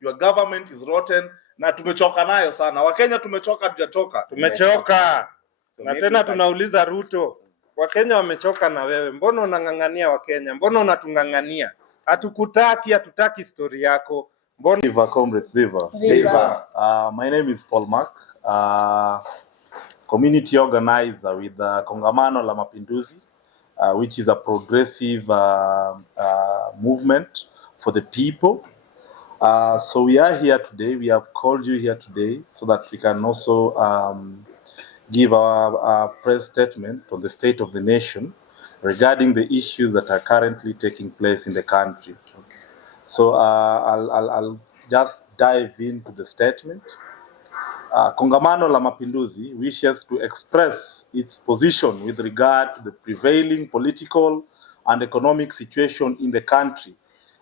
Your government is rotten na tumechoka nayo sana. Wakenya tumechoka, hatujachoka. Tumechoka. Na tena tunauliza Ruto, Wakenya wamechoka na wewe. Mbona unang'ang'ania Wakenya? Mbona unatung'ang'ania? Hatutaki story yako. Mbona Viva comrades, viva. Viva. My name is Paul Mark. Community organizer with Kongamano la Mapinduzi, which is a progressive movement for the people. So we are here today. We have called you here today so that we can also give our press statement on the state of the nation regarding the issues that are currently taking place in the country. So I'll just dive into the statement. Kongamano la Mapinduzi wishes to express its position with regard to the prevailing political and economic situation in the country,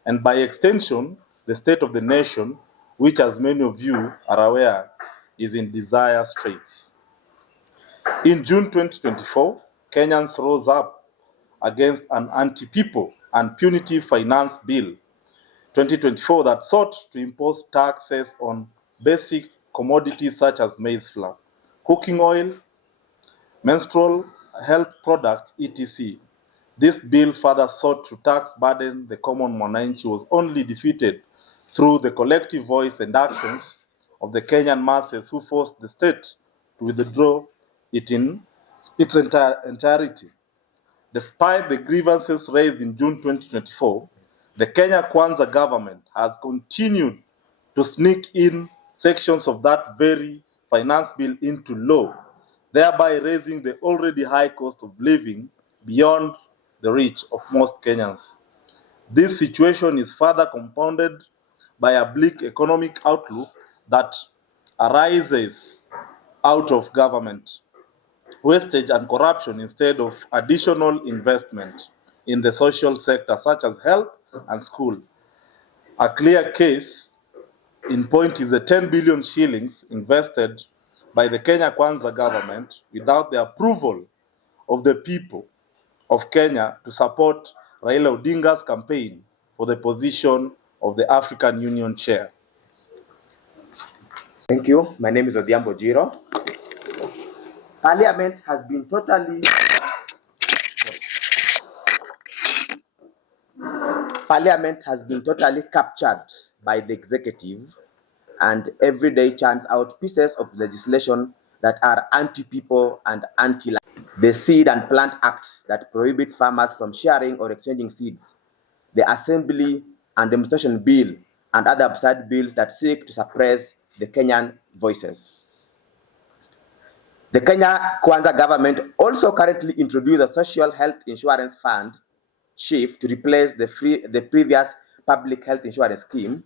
and by extension, the state of the nation, which, as many of you are aware, is in dire straits. In June 2024, Kenyans rose up against an anti-people and punitive finance bill 2024 that sought to impose taxes on basic commodities such as maize flour, cooking oil, menstrual health products, etc. This bill further sought to tax burden the common mwananchi was only defeated through the collective voice and actions of the Kenyan masses who forced the state to withdraw it in its entirety. Despite the grievances raised in June 2024, the Kenya Kwanza government has continued to sneak in sections of that very finance bill into law, thereby raising the already high cost of living beyond the reach of most Kenyans. This situation is further compounded by a bleak economic outlook that arises out of government wastage and corruption instead of additional investment in the social sector such as health and school. A clear case in point is the 10 billion shillings invested by the Kenya Kwanza government without the approval of the people of Kenya to support Raila Odinga's campaign for the position of the African Union chair. Thank you. My name is Odhiambo Jiro. Parliament has been totally captured by the executive, and every day churns out pieces of legislation that are anti-people and anti-land. The Seed and Plant Act that prohibits farmers from sharing or exchanging seeds, the Assembly and Demonstration Bill, and other absurd bills that seek to suppress the Kenyan voices. The Kenya Kwanza government also currently introduced a Social Health Insurance Fund, SHIF, to replace the previous Public Health Insurance Scheme,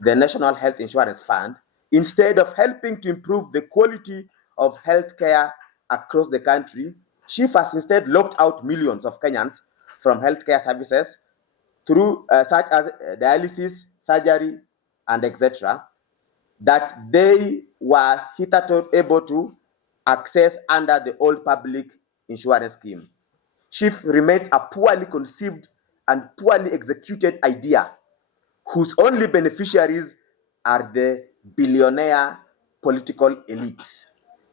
the National Health Insurance Fund, instead of helping to improve the quality of health care across the country. SHIF has instead locked out millions of Kenyans from healthcare services through such as dialysis, surgery, and etc., that they were hitherto able to access under the old public insurance scheme. SHIF remains a poorly conceived and poorly executed idea whose only beneficiaries are the billionaire political elites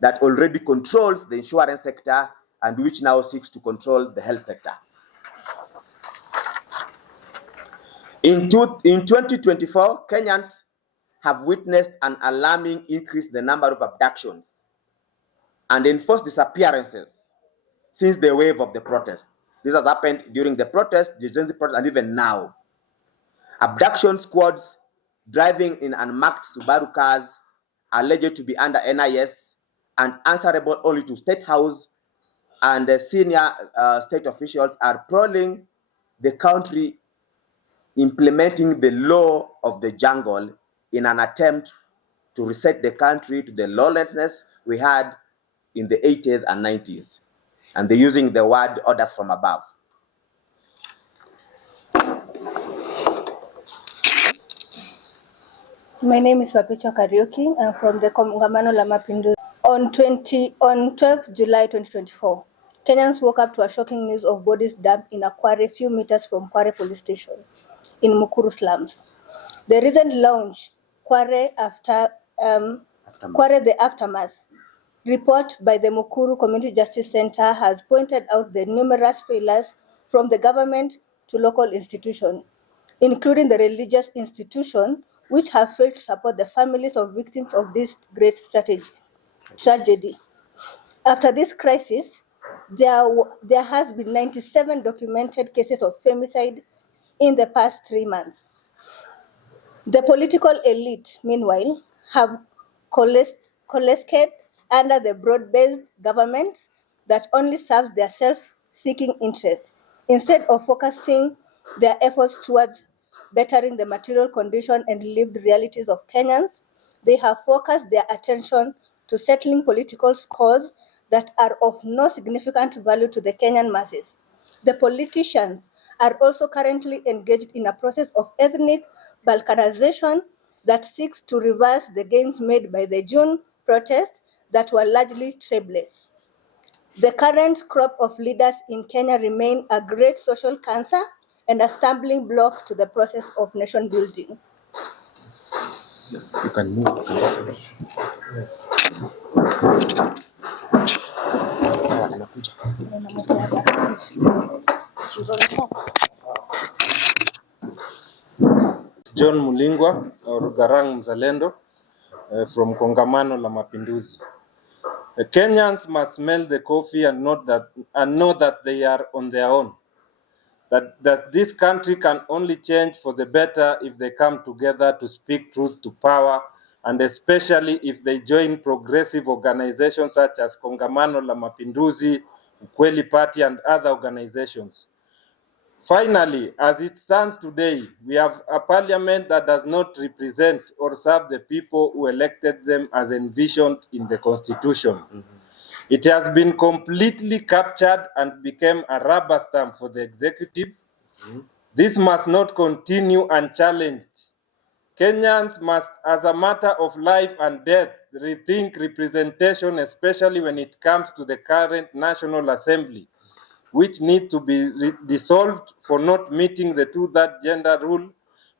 that already controls the insurance sector and which now seeks to control the health sector. In 2024, Kenyans have witnessed an alarming increase in the number of abductions and enforced disappearances since the wave of the protest. This has happened during the protest, the Gen Z protest, and even now. Abduction squads driving in unmarked Subaru cars, alleged to be under NIS and answerable only to State House and the senior state officials, are prowling the country, implementing the law of the jungle in an attempt to reset the country to the lawlessness we had in the 80s and 90s. And they're using the word orders from above. My name is Papicha Kariuki. I'm from the Kongamano la Mapinduzi. On 12th July 2024, Kenyans woke up to a shocking news of bodies dumped in a quarry a few meters from Kware police station in Mukuru slums. The recent launch, Kware the Aftermath, report by the Mukuru Community Justice Center has pointed out the numerous failures from the government to local institutions, including the religious institution, which have failed to support the families of victims of this great tragedy. After this crisis, there has been 97 documented cases of femicide in the past 3 months. The political elite, meanwhile, have coalesced under the broad-based government that only serves their self-seeking interests, instead of focusing their efforts towards bettering the material condition and lived realities of Kenyans. They have focused their attention to settling political scores that are of no significant value to the Kenyan masses. The politicians are also currently engaged in a process of ethnic balkanization that seeks to reverse the gains made by the June protests that were largely tribeless. The current crop of leaders in Kenya remain a great social cancer and a stumbling block to the process of nation building. You can move. John Mulingwa or Garang Mzalendo from Kongamano la Mapinduzi. Kenyans must smell the coffee and know that they are on their own. That this country can only change for the better if they come together to speak truth to power, and especially if they join progressive organizations such as Kongamano la Mapinduzi, Ukweli Party, and other organizations. Finally, as it stands today, we have a parliament that does not represent or serve the people who elected them as envisioned in the Constitution. It has been completely captured and became a rubber stamp for the executive. This must not continue unchallenged. Kenyans must, as a matter of life and death, rethink representation, especially when it comes to the current National Assembly, which need to be dissolved for not meeting the 2/3 gender rule,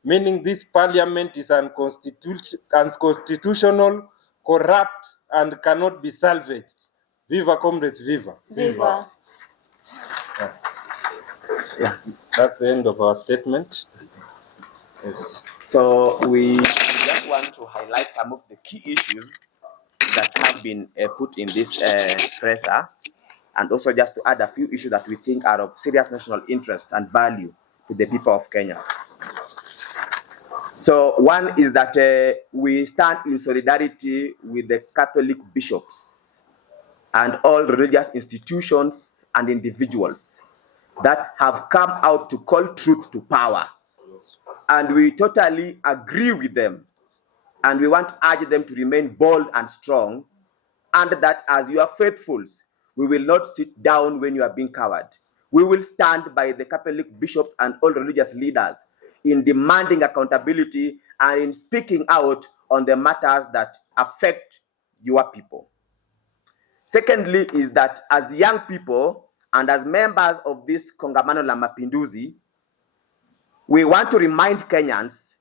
meaning this parliament is unconstitutional, corrupt, and cannot be salvaged. Viva comrades, viva. Viva. Yeah, that's the end of our statement. Yes. So we just want to highlight some of the key issues that have been put in this presser, and also just to add a few issues that we think are of serious national interest and value to the people of Kenya. So one is that we stand in solidarity with the Catholic bishops and all religious institutions and individuals that have come out to call truth to power. And we totally agree with them. And we want to urge them to remain bold and strong, and that as you are faithfuls, we will not sit down when you are being covered. We will stand by the Catholic bishops and all religious leaders in demanding accountability and in speaking out on the matters that affect your people. Secondly is that as young people and as members of this Kongamano la Mapinduzi, we want to remind Kenyans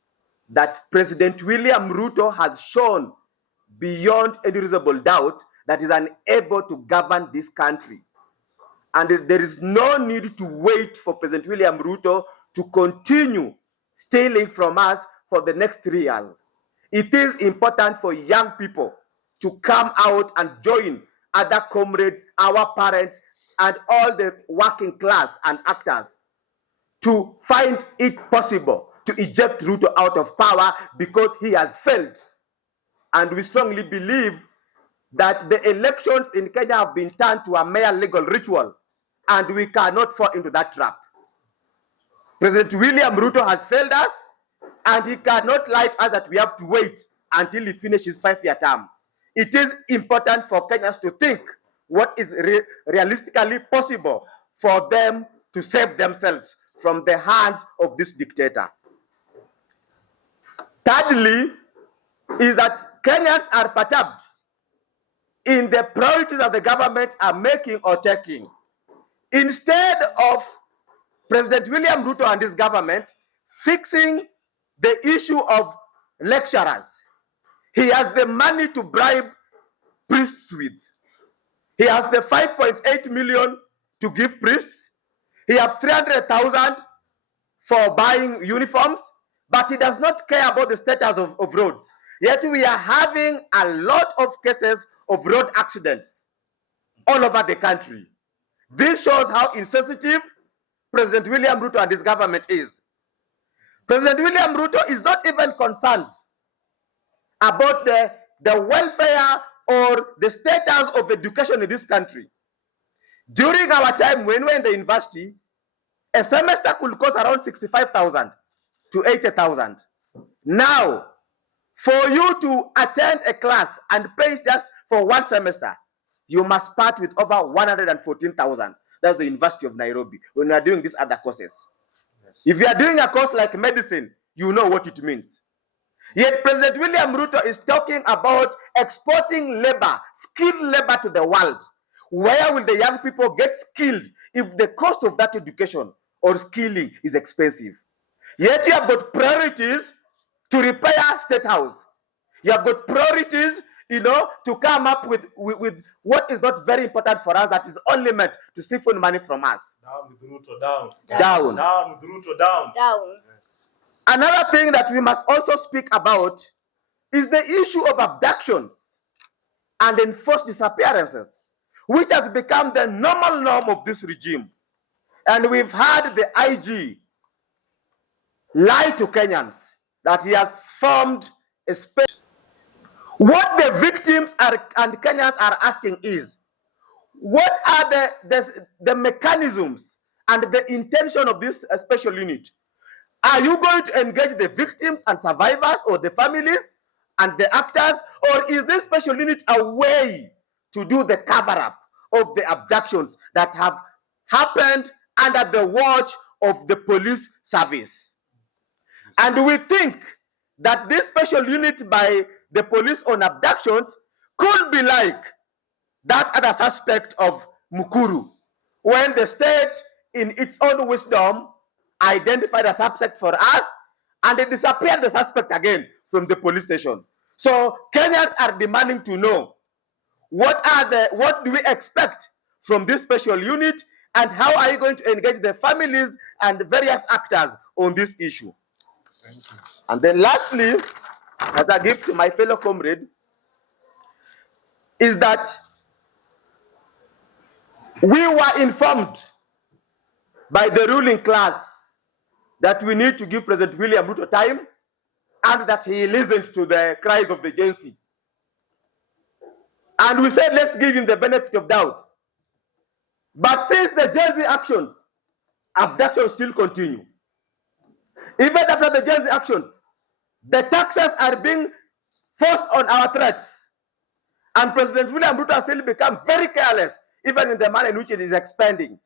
that President William Ruto has shown beyond any reasonable doubt that he is unable to govern this country. And there is no need to wait for President William Ruto to continue stealing from us for the next 3 years. It is important for young people to come out and join other comrades, our parents, and all the working class and actors to find it possible to eject Ruto out of power because he has failed. And we strongly believe that the elections in Kenya have been turned to a mere legal ritual, and we cannot fall into that trap. President William Ruto has failed us, and he cannot lie to us that we have to wait until he finishes his 5-year term. It is important for Kenyans to think what is realistically possible for them to save themselves from the hands of this dictator. Thirdly, is that Kenyans are perturbed in the priorities that the government are making or taking. Instead of President William Ruto and his government fixing the issue of lecturers. He has the money to bribe priests with. He has the 5.8 million to give priests. He has 300,000 for buying uniforms, but he does not care about the status of roads. Yet we are having a lot of cases of road accidents all over the country. This shows how insensitive President William Ruto and his government is. President William Ruto is not even concerned about the welfare or the status of education in this country. During our time when we were in the university, a semester could cost around 65,000 to 80,000. Now, for you to attend a class and pay just for one semester, you must part with over 114,000. That's the University of Nairobi when you are doing these other courses. Yes. If you are doing a course like medicine, you know what it means. Yet President William Ruto is talking about exporting labor, skilled labor to the world. Where will the young people get skilled if the cost of that education or skilling is expensive? Yet you have got priorities to repair State House. You have got priorities, to come up with what is not very important for us, that is only meant to siphon money from us. Down with Ruto, down. Down. Down with Ruto, down. Down. Yes. Another thing that we must also speak about is the issue of abductions and enforced disappearances, which has become the normal norm of this regime. And we've had the IG lie to Kenyans that he has formed a space. What the victims and Kenyans are asking is, what are the mechanisms and the intention of this special unit? Are you going to engage the victims and survivors or the families and the actors, or is this special unit a way to do the cover-up of the abductions that have happened under the watch of the police service? And we think that this special unit by the police on abductions could be like that other suspect of Mukuru, when the state, in its own wisdom, identified a suspect for us, and they disappeared the suspect again from the police station. So Kenyans are demanding to know what do we expect from this special unit, and how are you going to engage the families and various actors on this issue? Thank you. And then lastly, as a gift to my fellow comrade, is that we were informed by the ruling class that we need to give President William Ruto time, and that he listened to the cries of the Gen Z. And we said, let's give him the benefit of doubt. But since the Gen Z actions, abductions still continue. Even after the Gen Z actions, the taxes are being forced on our threats. And President William Ruto has still become very careless, even in the manner in which it is expanding.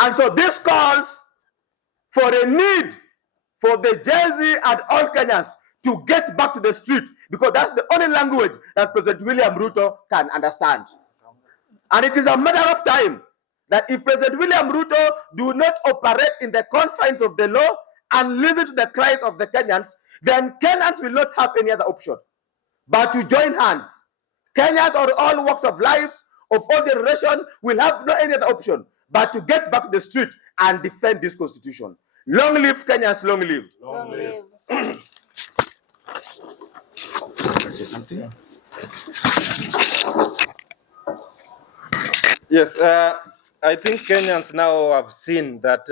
And so this calls for a need for the Gen Z and all Kenyans to get back to the street, because that's the only language that President William Ruto can understand. And it is a matter of time that if President William Ruto do not operate in the confines of the law and listen to the cries of the Kenyans, then Kenyans will not have any other option but to join hands. Kenyans of all walks of life, of all generation, will have no any other option but to get back to the street and defend this constitution. Long live Kenyans, long live. Long live. Say something? Yes, I think Kenyans now have seen that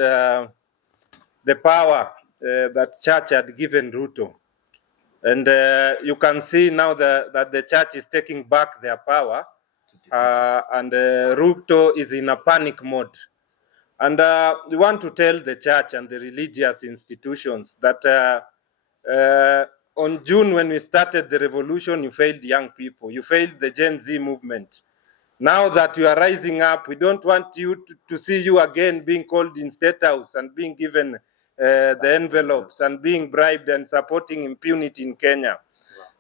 the power that church had given Ruto. And you can see now that the church is taking back their power, and Ruto is in a panic mode. And we want to tell the church and the religious institutions that on June, when we started the revolution, you failed young people. You failed the Gen Z movement. Now that you are rising up, we don't want you to see you again being called in State House and being given the envelopes and being bribed and supporting impunity in Kenya.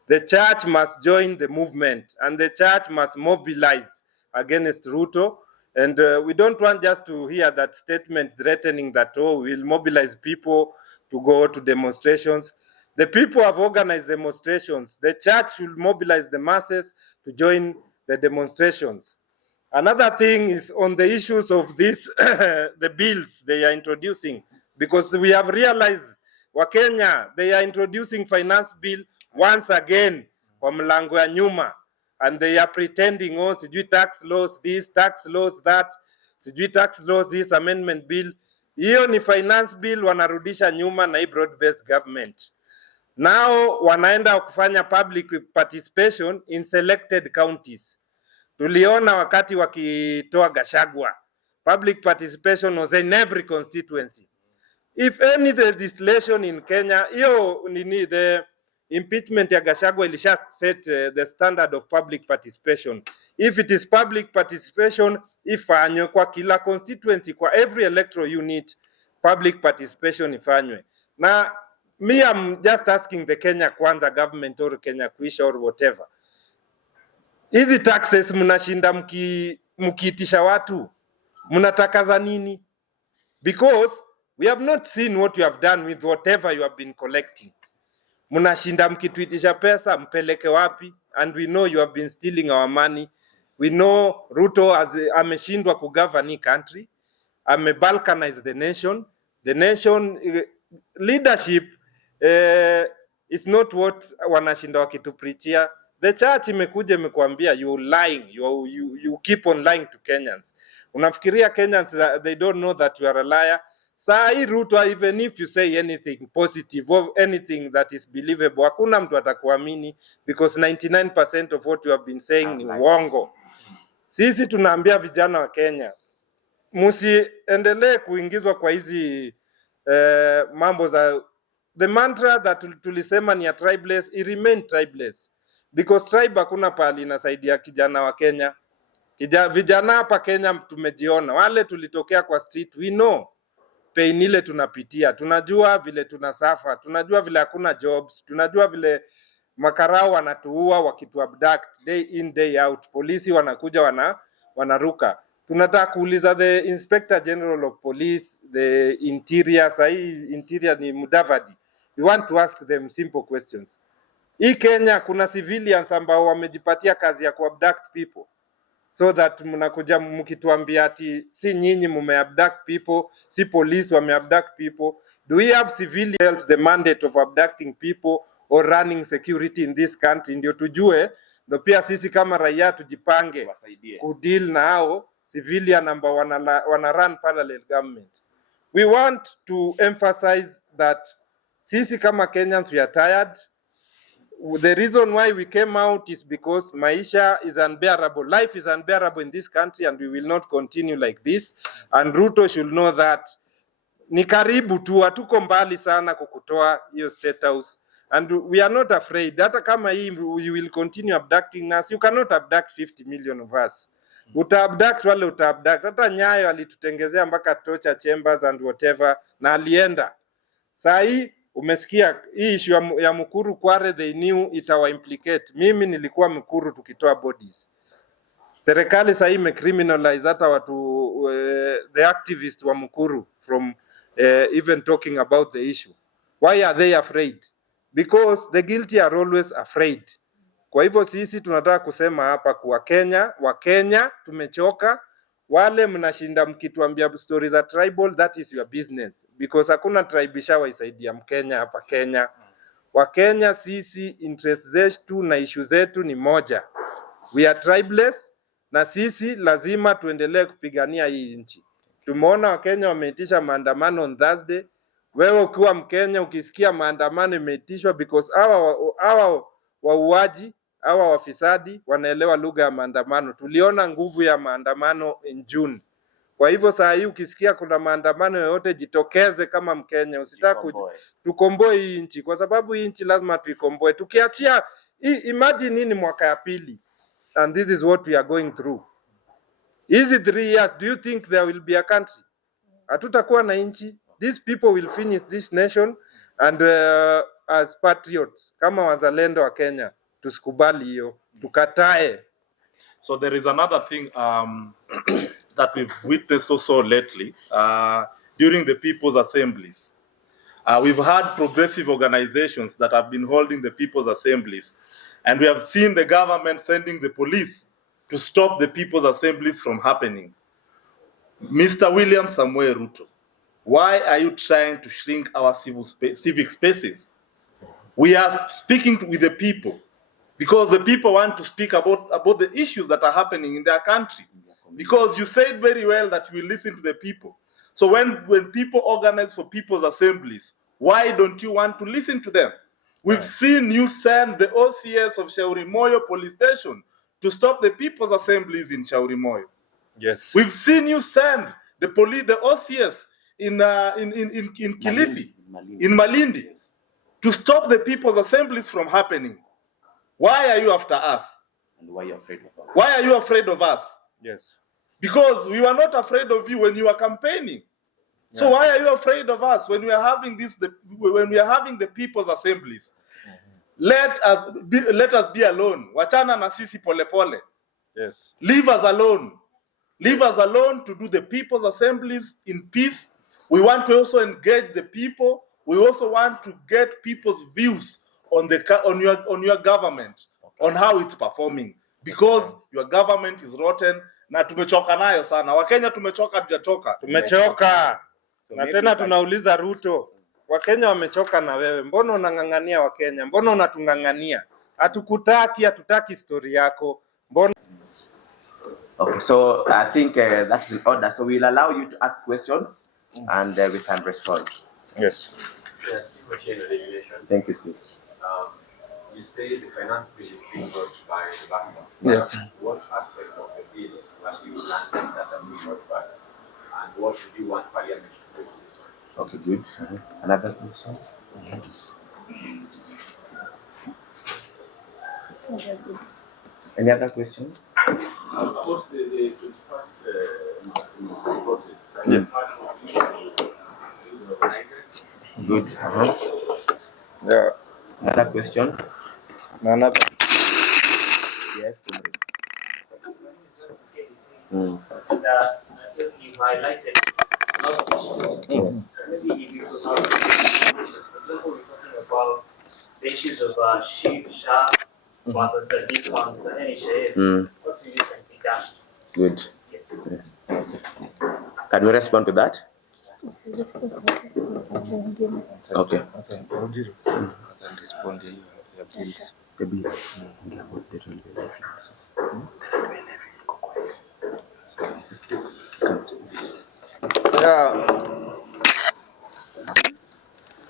The church must join the movement, and the church must mobilize against Ruto. And we don't want just to hear that statement threatening that, oh, we'll mobilize people to go to demonstrations. The people have organized demonstrations. The church should mobilize the masses to join the demonstrations. Another thing is on the issues of this, the bills they are introducing, because we have realized Wakenya, they are introducing finance bill once again kwa mlango ya nyuma, and they are pretending, oh, sijui tax laws this, tax laws that, sijui tax laws this, amendment bill. Hiyo ni finance bill wanarudisha nyuma na hii broad-based government. Now wanaenda kufanya public participation in selected counties. Tuliona wakati wakitoa Gachagua, public participation was in every constituency. If any legislation in Kenya, hiyo nini, the impeachment ya Gachagua ilisha set the standard of public participation. If it is public participation, ifanywe kwa kila constituency, kwa every electoral unit, public participation ifanywe. Na me, I'm just asking the Kenya Kwanza government or Kenya Kwisha or whatever. Hizi taxes mnashinda mkiitisha watu, mnatakaza nini? Because we have not seen what you have done with whatever you have been collecting. Mnashinda mkituitisha pesa, mpeleke wapi? And we know you have been stealing our money. We know Ruto ameshindwa kugovern hii country, balkanize the nation. The nation leadership is not what wanashinda wakitupreachia. The church imekuja imekuambia you lying, you keep on lying to Kenyans. Unafikiria Kenyans they don't know that you are a liar? Saa hii Ruto, even if you say anything positive or anything that is believable, hakuna mtu atakuamini, because 99% of what you have been saying ni uongo. Sisi tunaambia vijana wa Kenya, musiendelee kuingizwa kwa hizi mambo za the mantra that tulisema ni ya tribeless, it remain tribeless. Because tribe hakuna pali inasaidia kijana wa Kenya. Vijana hapa Kenya tumejiona, wale tulitokea kwa street, we know pain ile tunapitia, tunajua vile tunasafa, tunajua vile hakuna jobs, tunajua vile makarao wanatuua wakitu-abduct day in day out, polisi wanakuja wanaruka. Tunataka kuuliza the Inspector General of Police, the Interior, sahi Interior ni Mudavadi. We want to ask them simple questions. Hii Kenya kuna civilians ambao wamejipatia kazi ya ku-abduct people, so that mnakuja mkituambia ati si nyinyi mume-abduct people, si police wame-abduct people. Do we have civilians the mandate of abducting people or running security in this country? Ndio tujue, ndio pia sisi kama raia tujipange kudeal na hao civilian ambao wana run parallel government. We want to emphasize that sisi kama Kenyans we are tired. The reason why we came out is because maisha is unbearable. Life is unbearable in this country, and we will not continue like this. And Ruto should know that. Ni karibu tu, hatuko mbali sana kukutoa hiyo State House. And we are not afraid. Hata kama hii you will continue abducting us, you cannot abduct 50 million of us. Uta-abduct wale uta-abduct. Hata Nyayo alitutengezea mpaka torture chambers and whatever, na alienda. Saa hii umesikia hii issue ya Mukuru Kware, they knew itawa implicate. Mimi nilikuwa Mukuru tukitoa bodies. Serikali sasa imecriminalize hata watu the activists wa Mukuru from even talking about the issue. Why are they afraid? Because the guilty are always afraid. Kwa hivyo sisi tunataka kusema hapa kwa Wakenya tumechoka. Wale mnashinda mkituambia story za tribal, that is your business, because hakuna tribe ishawaisaidia Mkenya hapa Kenya. Wakenya sisi interest zetu na issue zetu ni moja. We are tribeless, na sisi lazima tuendelee kupigania hii nchi. Tumeona Wakenya wameitisha maandamano on Thursday. Wewe ukiwa Mkenya ukisikia maandamano imeitishwa, because hawa wauaji, hawa wafisadi wanaelewa lugha ya maandamano. Tuliona nguvu ya maandamano in June. Kwa hivyo saa hii ukisikia kuna maandamano yoyote, jitokeze kama Mkenya. Usitaka tukomboe hii nchi, kwa sababu hii nchi lazima tuikomboe. Tukiachia imagine nini mwaka ya pili, and this is what we are going through. Hizi 3 years, do you think there will be a country? Hatutakuwa na nchi. These people will finish this nation, and as patriots kama wazalendo wa Kenya tusikubali hiyo, tukatae. So there is another thing that we've witnessed also lately during the people's assemblies. We've had progressive organizations that have been holding the people's assemblies, and we have seen the government sending the police to stop the people's assemblies from happening. Mr. William Samuel Ruto, why are you trying to shrink our civic spaces? We are speaking with the people because the people want to speak about the issues that are happening in their country. Because you said very well that you will listen to the people. So when people organize for people's assemblies, why don't you want to listen to them? We've seen you send the OCS of Shauri Moyo police station to stop the people's assemblies in Shauri Moyo. Yes. We've seen you send the OCS in Kilifi, in Malindi, to stop the people's assemblies from happening. Why are you after us? And why are you afraid of us? Why are you afraid of us? Yes. Because we were not afraid of you when you were campaigning. Yeah. So why are you afraid of us when we are having the people's assemblies? Let us be alone. Wachana na sisi pole pole. Yes. Leave us alone. Leave us alone to do the people's assemblies in peace. We want to also engage the people. We also want to get people's views on your government, on how it's performing, because your government is rotten. Na tumechoka nayo sana. Wakenya tumechoka, tujachoka. Tumechoka. Na tena tunauliza Ruto, Wakenya wamechoka na wewe. Mbona unang'ang'ania Wakenya? Mbona unatung'ang'ania? Hatutaki story yako. Mbona? Okay, so I think that's in order. So we'll allow you to ask questions and we can respond. Yes. Yes, regulation. Thank you, Steve. You say the finance bill is being brought by the bank. Yes. What aspects of the bill are you landing that are being brought back? And what would you want Parliament to do with this one? Okay, good. Another question? Any other question? About the 21st protests, organizers. Good. Yeah. Another question? Another. Yes. You highlighted a lot of issues. Maybe if you could have, for example, we're talking about the issues of sheep, shark, versus the big ones and NHA. What do you think can be done? Good. Yes. Yes. Can we respond to that? Okay.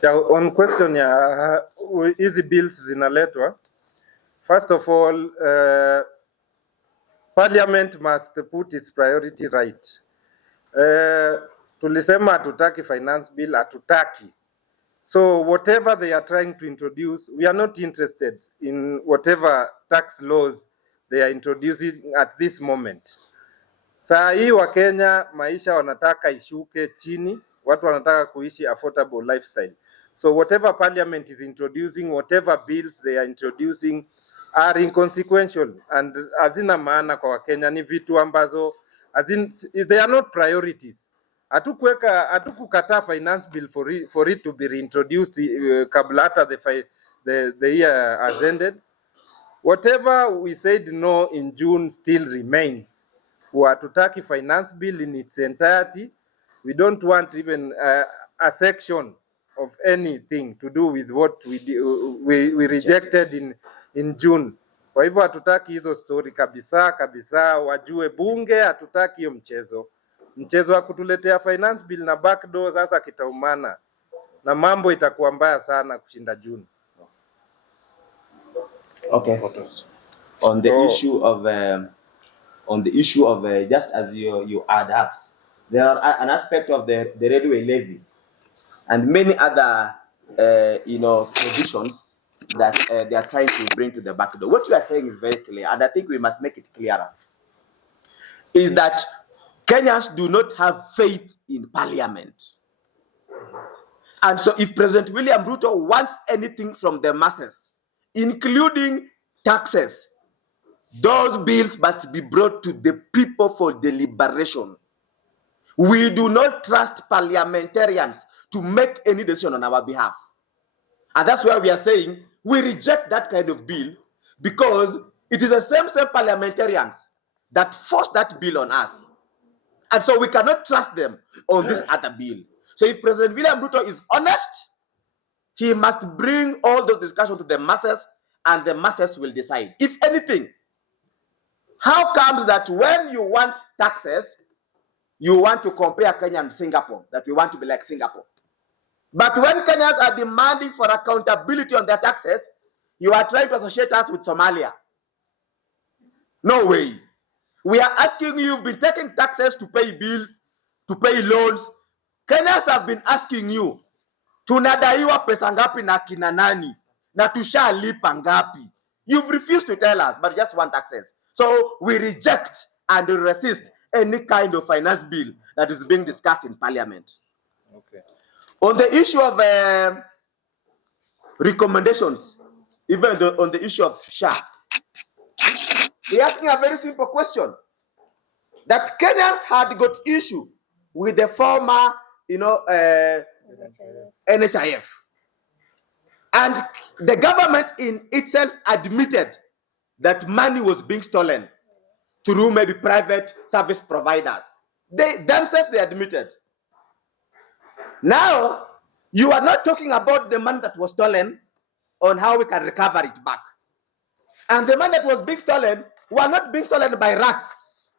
Yeah, on question ya hizi bills zinaletwa. First of all, Parliament must put its priority right. Tulisema hatutaki finance bill, hatutaki. So whatever they are trying to introduce, we are not interested in whatever tax laws they are introducing at this moment. Saa hii wa Kenya maisha wanataka ishuke chini, watu wanataka kuishi affordable lifestyle. So whatever Parliament is introducing, whatever bills they are introducing are inconsequential and hazina maana kwa Wakenya. Ni vitu ambazo they are not priorities. Hatukukataa finance bill for it to be reintroduced kabla hata the year has ended. Whatever we said no in June still remains. Hatutaki finance bill in its entirety. We don't want even a section of anything to do with what we rejected in June. Kwa hivyo hatutaki hizo story kabisa, wajue bunge hatutaki hiyo mchezo wa kutuletea finance bill na backdoor. Sasa kitaumana na mambo itakuwa mbaya sana kushinda June. Okay. On the issue of just as you had asked, there are an aspect of the railway levy and many other provisions that they are trying to bring to the back door. What you are saying is very clear, and I think we must make it clearer, is that Kenyans do not have faith in Parliament. And so if President William Ruto wants anything from the masses, including taxes, those bills must be brought to the people for deliberation. We do not trust parliamentarians to make any decision on our behalf. And that's why we are saying we reject that kind of bill, because it is the same parliamentarians that forced that bill on us. And so we cannot trust them on this other bill. So if President William Ruto is honest, he must bring all those discussions to the masses, and the masses will decide. If anything, how comes that when you want taxes, you want to compare Kenya and Singapore, that we want to be like Singapore? But when Kenyans are demanding for accountability on their taxes, you are trying to associate us with Somalia. No way. We are asking you, you've been taking taxes to pay bills, to pay loans. Kenyans have been asking you, tunadaiwa pesa ngapi na kina nani, na tushalipa ngapi? You've refused to tell us, but just want taxes. So we reject and resist any kind of finance bill that is being discussed in Parliament. Okay. On the issue of recommendations, even on the issue of SHA, we're asking a very simple question. That Kenyans had got issue with the former, NHIF. And the government in itself admitted that money was being stolen through maybe private service providers. They themselves, they admitted. Now, you are not talking about the money that was stolen on how we can recover it back. And the money that was being stolen were not being stolen by rats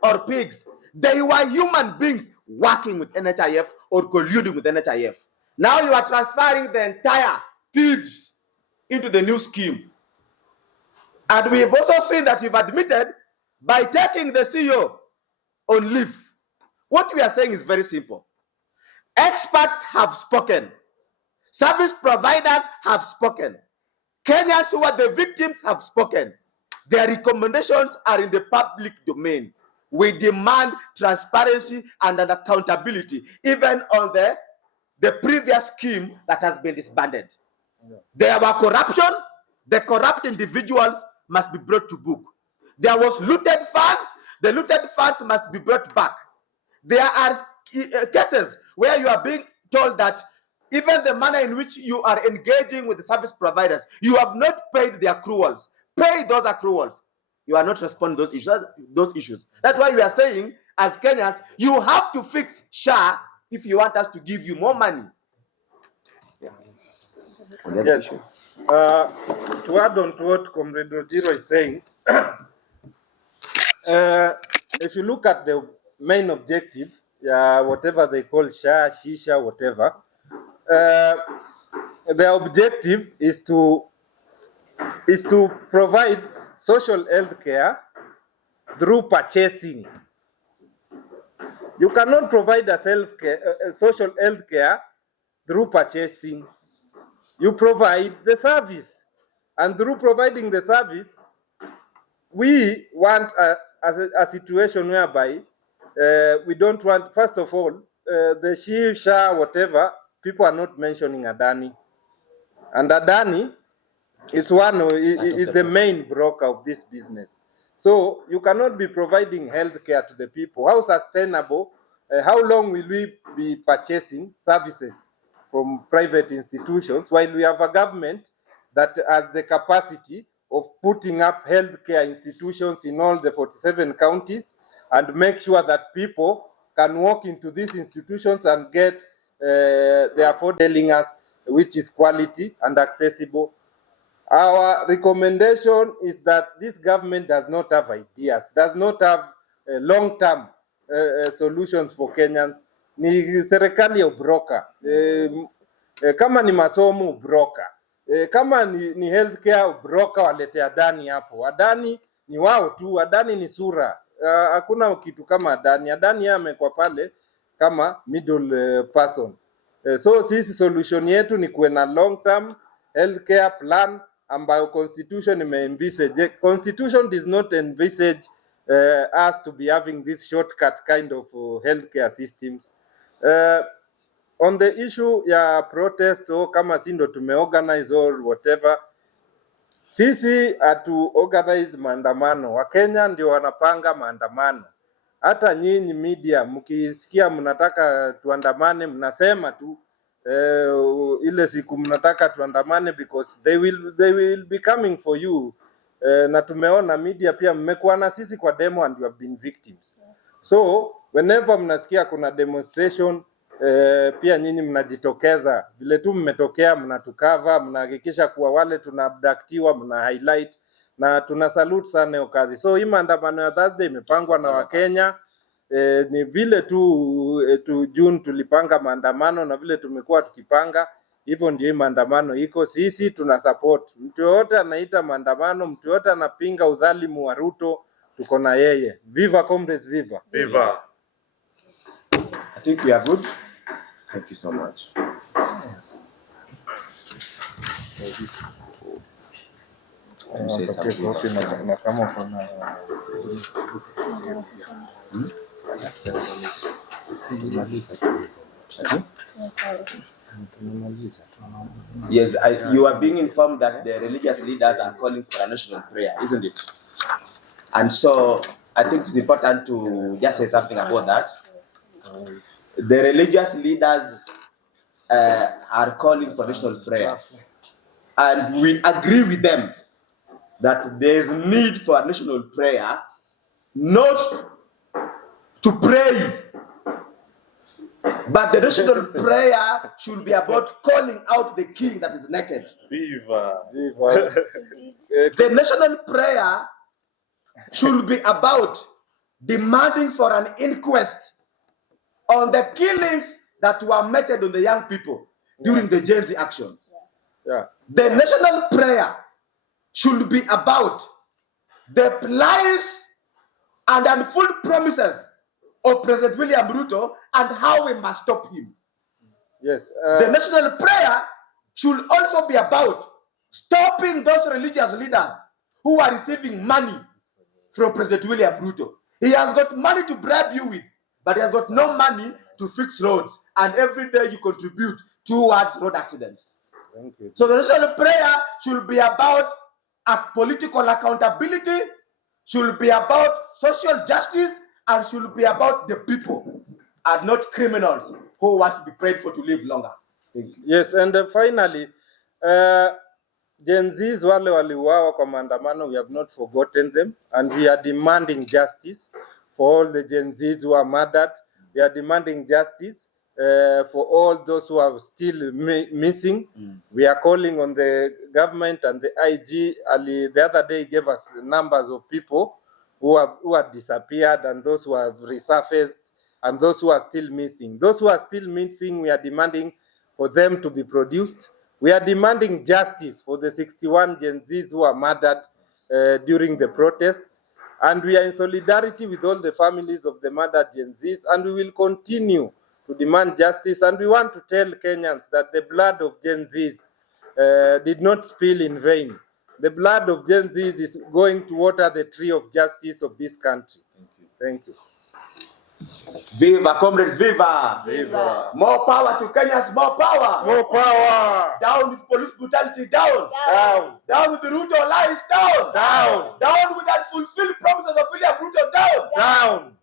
or pigs. They were human beings working with NHIF or colluding with NHIF. Now you are transferring the entire thieves into the new scheme. And we've also seen that you've admitted by taking the CEO on leave. What we are saying is very simple. Experts have spoken. Service providers have spoken. Kenyans who are the victims have spoken. Their recommendations are in the public domain. We demand transparency and an accountability, even on the previous scheme that has been disbanded. There were corruption. The corrupt individuals must be brought to book. There was looted funds. The looted funds must be brought back. There are cases where you are being told that even the manner in which you are engaging with the service providers, you have not paid the accruals. Pay those accruals. You are not responding to those issues. That's why we are saying, as Kenyans, you have to fix SHA if you want us to give you more money. Yeah. Yes. To add on to what Comrade Rojiro is saying, if you look at the main objective, whatever they call SHA, Shisha, whatever, the objective is to provide social health care through purchasing. You cannot provide a social health care through purchasing. You provide the service, and through providing the service, we want a situation whereby we don't want, first of all, the Shisha, whatever, people are not mentioning Adani. And Adani is the main broker of this business. So you cannot be providing health care to the people. How sustainable, how long will we be purchasing services from private institutions while we have a government that has the capacity of putting up healthcare institutions in all the 47 counties and make sure that people can walk into these institutions and get the afford telling us which is quality and accessible. Our recommendation is that this government does not have ideas, does not have long-term solutions for Kenyans. Ni serikali ya ubroka. Kama ni masomo ubroka. Kama ni healthcare ubroka walete Adani hapo. Adani ni wao tu, Adani ni sura. Hakuna kitu kama Adani. Adani amekuwa pale kama middle person. So sisi solution yetu ni kuwe na long-term healthcare plan ambayo constitution imeenvisage. Constitution does not envisage us to be having this shortcut kind of healthcare systems. On the issue ya protest kama si ndo tumeorganize or whatever, sisi hatu organize maandamano. Wakenya ndio wanapanga maandamano. Hata nyinyi media mkisikia mnataka tuandamane, mnasema tu ile siku mnataka tuandamane, because they will be coming for you. Na tumeona media pia mmekuwa na sisi kwa demo and you have been victims. So whenever mnasikia kuna demonstration, pia nyinyi mnajitokeza, vile tu mmetokea mnatukava, mnahakikisha kuwa wale tunaabductiwa mna highlight, na tuna salute sana hiyo kazi. So hii maandamano ya Thursday imepangwa na Wakenya. Ni vile tu June tulipanga maandamano, na vile tumekuwa tukipanga hivyo ndio hii maandamano iko. Sisi tuna support mtu yote anaita maandamano, mtu yote anapinga udhalimu wa Ruto, tuko na yeye. Viva comrades, viva Viva. I think we are good. Thank you so much. Yes. Say something. na kama kuna Yes, you are being informed that the religious leaders are calling for a national prayer, isn't it? And so I think it's important to just say something about that. The religious leaders are calling for national prayer, and we agree with them that there is need for a national prayer, not to pray, but the national prayer should be about calling out the king that is naked. Viva. viva. The national prayer should be about demanding for an inquest on the killings that were meted on the young people during the Gen Z actions. Yeah. The national prayer should be about the lies and unfulfilled promises of President William Ruto and how we must stop him. Yes. The national prayer should also be about stopping those religious leaders who are receiving money from President William Ruto. He has got money to bribe you with, but he has got no money to fix roads, and every day you contribute towards road accidents. Thank you. So the national prayer should be about political accountability, should be about social justice, and should be about the people and not criminals who want to be prayed for to live longer. Thank you. Yes, and finally, Gen Zs wale waliuawa kwa maandamano, we have not forgotten them, and we are demanding justice for all the Gen Zs who are murdered. We are demanding justice for all those who are still missing. We are calling on the government and the IG. The other day gave us numbers of people who have disappeared, and those who have resurfaced, and those who are still missing. Those who are still missing, we are demanding for them to be produced. We are demanding justice for the 61 Gen Zs who are murdered during the protests. And we are in solidarity with all the families of the murdered Gen Zs, and we will continue to demand justice. And we want to tell Kenyans that the blood of Gen Zs did not spill in vain. The blood of Gen Zs is going to water the tree of justice of this country. Thank you. Viva, comrades, viva! Viva. More power to Kenyans, more power! More power! Down with police brutality, down! Down! Down with the Ruto lies, down! Down! Down with that fulfilled promises of William Ruto, down! Down!